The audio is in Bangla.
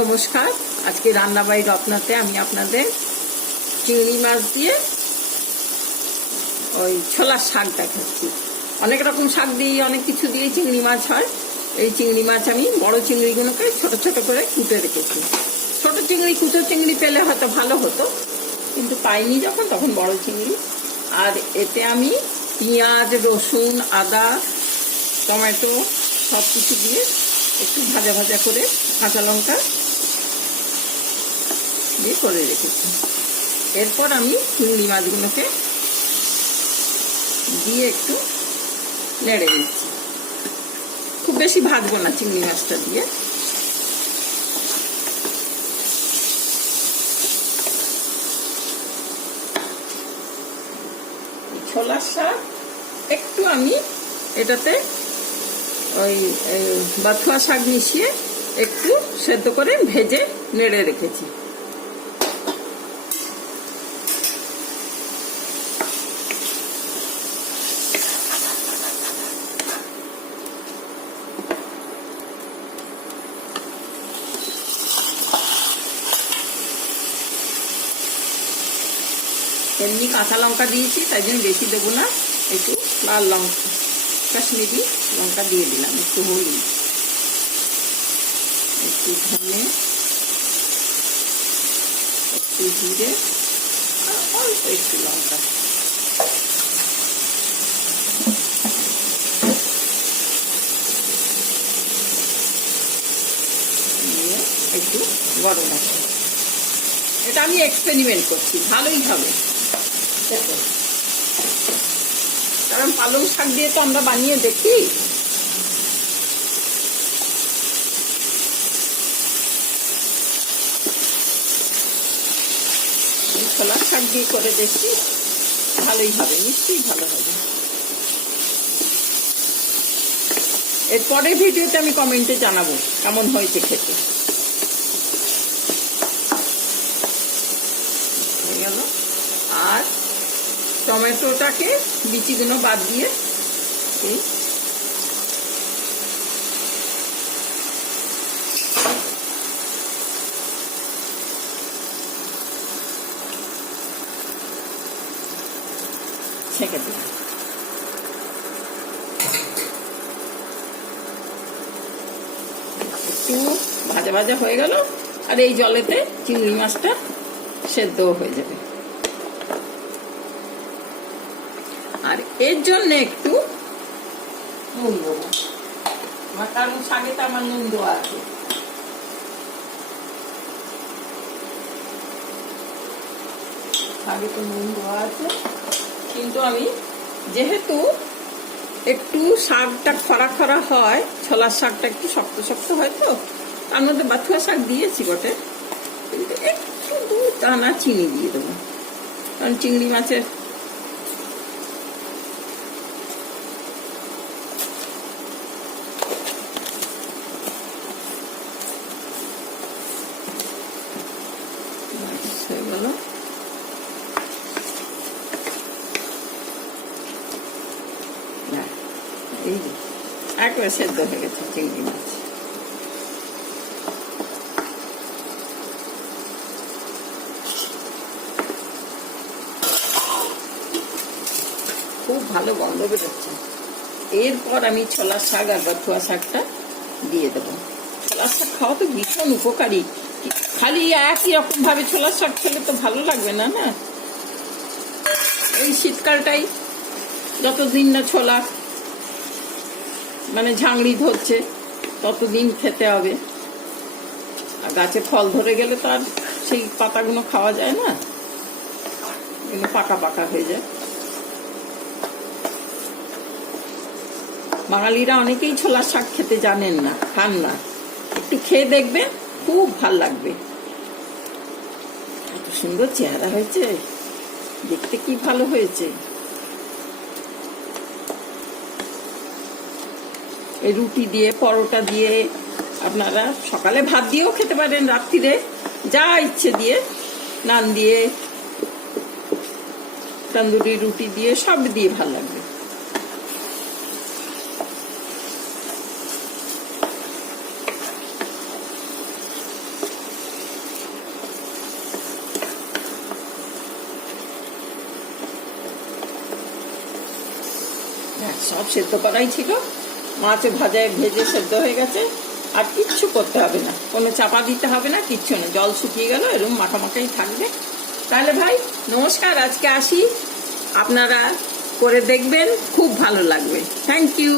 নমস্কার। আজকে রান্নাবাড়ি রত্নাতে আমি আপনাদের চিংড়ি মাছ দিয়ে ওই ছোলার শাক দেখাচ্ছি। অনেক রকম শাক দিয়ে অনেক কিছু দিয়ে চিংড়ি মাছ হয়। এই চিংড়ি মাছ আমি বড় চিংড়িগুলোকে ছোট ছোট করে কুটে রেখেছি। ছোট চিংড়ি, কুচো চিংড়ি পেলে হয়তো ভালো হতো, কিন্তু পাইনি যখন, তখন বড় চিংড়ি। আর এতে আমি পেঁয়াজ, রসুন, আদা, টমেটো সব কিছু দিয়ে একটু ভাজা ভাজা করে কাঁচা লঙ্কা দিয়ে করে রেখেছি। এরপর আমি চিংড়ি মাছগুলোকে দিয়ে একটু নেড়ে নিচ্ছি। খুব বেশি ভাজবো না চিংড়ি মাছটা দিয়ে। ছোলার শাক একটু আমি এটাতে ওই বাথুয়া শাক মিশিয়ে একটু সেদ্ধ করে ভেজে নেড়ে রেখেছি। এমনি কাঁচা লঙ্কা দিয়েছি, তাই জন্য বেশি দেবো না, একটু লাল লঙ্কা, কাশ্মীরি লঙ্কা দিয়ে দিলাম, একটু হলুদ, একটু ধনে, একটু জিরে, আর অল্প একটু লঙ্কা। দিয়ে একটু গরম মশলা। এটা আমি এক্সপেরিমেন্ট করছি, ভালোই হবে। কারণ পালং শাক দিয়ে তো আমরা বানিয়ে দেখি। ছোলার শাক দিয়ে করে দেখি, ভালোই হবে, নিশ্চয়ই ভালো হবে। এর পরের ভিডিওতে আমি কমেন্টে জানাবো কেমন হয়েছে খেতে। হয়ে গেল। আর টমেটোটাকে বিচিগুলো বাদ দিয়ে এই ছেঁকে দিলাম। একটু ভাজা ভাজা হয়ে গেল, আর এই জলেতে চিংড়ি মাছটা সেদ্ধ হয়ে যাবে। আর এর জন্য একটু নুন দেবো, কারণ শাকে তো আমার নুন দেওয়া আছে। শাকে তো নুন দেওয়া আছে, কিন্তু আমি যেহেতু একটু শাকটা খরা খরা হয়, ছোলার শাকটা একটু শক্ত শক্ত হয়, তো তার মধ্যে বাথুয়া শাক দিয়েছি বটে, কিন্তু একটু 2 দানা চিনি দিয়ে দেবো, কারণ চিংড়ি মাছের হয়ে গেল। এই একবার সেদ্ধ হয়ে গেছে চিংড়ি মাছ। খুব ভালো গন্ধ বেরোচ্ছে। এরপর আমি ছোলার শাক আর বাথুয়া শাকটা দিয়ে দেবো। ছোলার শাক খাওয়া তো ভীষণ উপকারী। খালি একই রকম ভাবে ছোলার শাক খেলে তো ভালো লাগবে না, না? এই শীতকালটাই যতদিন না ছোলা মানে ঝাংড়ি ধরছে ততদিন খেতে হবে। আর গাছে ফল ধরে গেলে তো আর সেই পাতাগুলো খাওয়া যায় না, এগুলো পাকা পাকা হয়ে যায়। বাঙালিরা অনেকেই ছোলার শাক খেতে জানেন না, খান না। একটু খেয়ে দেখবেন, খুব ভাল লাগবে। এত সুন্দর চেহারা হয়েছে, দেখতে কি ভালো হয়েছে। এই রুটি দিয়ে, পরোটা দিয়ে, আপনারা সকালে ভাত দিয়েও খেতে পারেন, রাত্রিরে যা ইচ্ছে দিয়ে, নান দিয়ে, তন্দুরি রুটি দিয়ে, সব দিয়ে ভালো লাগবে। সব সেদ্ধ করাই ছিল, মাছ ভেজে সেদ্ধ হয়ে গেছে। আর কিচ্ছু করতে হবে না, কোনো চাপা দিতে হবে না, কিচ্ছু না, জল শুকিয়ে গেল, এরকম মাখামাখাই থাকবে। তাহলে ভাই নমস্কার, আজকে আসি, আপনারা করে দেখবেন, খুব ভালো লাগবে। Thank you.